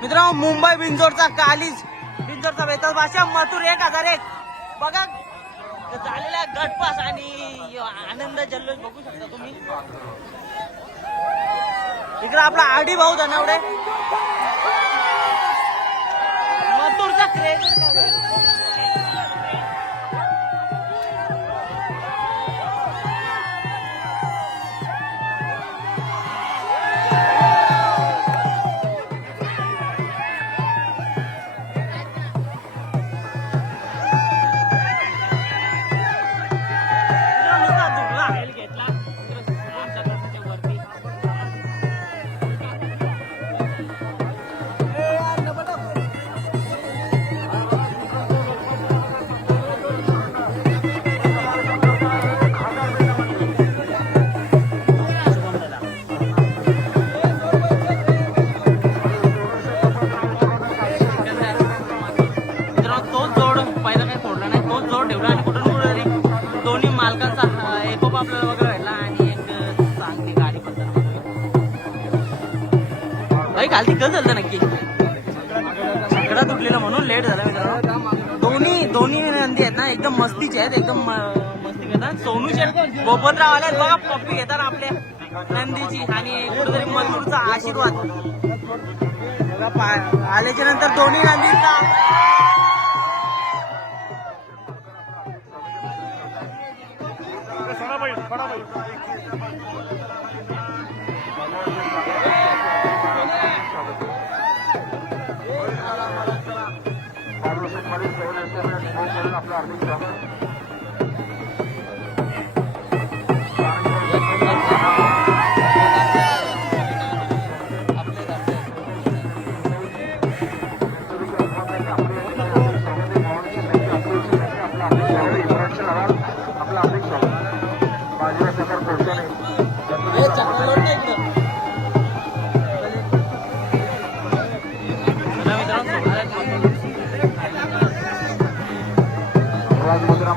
मित्रांनो मुंबई बिंजोरचा कालीज बिंजोरचा बेताल भाषा मथुर 1001 बघा झालेला गटपास आणि आनंद जल्लोष बघू शकता तुम्ही. इकडे आपला आडी भाऊ धनावडे मथुरचा क्रेज. काल तिकडं झालं नक्की सगळा तुटलेला म्हणून लेट झाला मित्रांनो. दोन्ही नंदी आहेत ना एकदम मस्तीचे आहेत, एकदम मस्ती घेतात. सोनूचे गोपतराव आल्यात बघा पप्पी घेतात आपल्या नंदीची आणि कुठेतरी मथुरचा आशीर्वाद आल्याच्या नंतर दोन्ही नंदीचा राजमुद्रा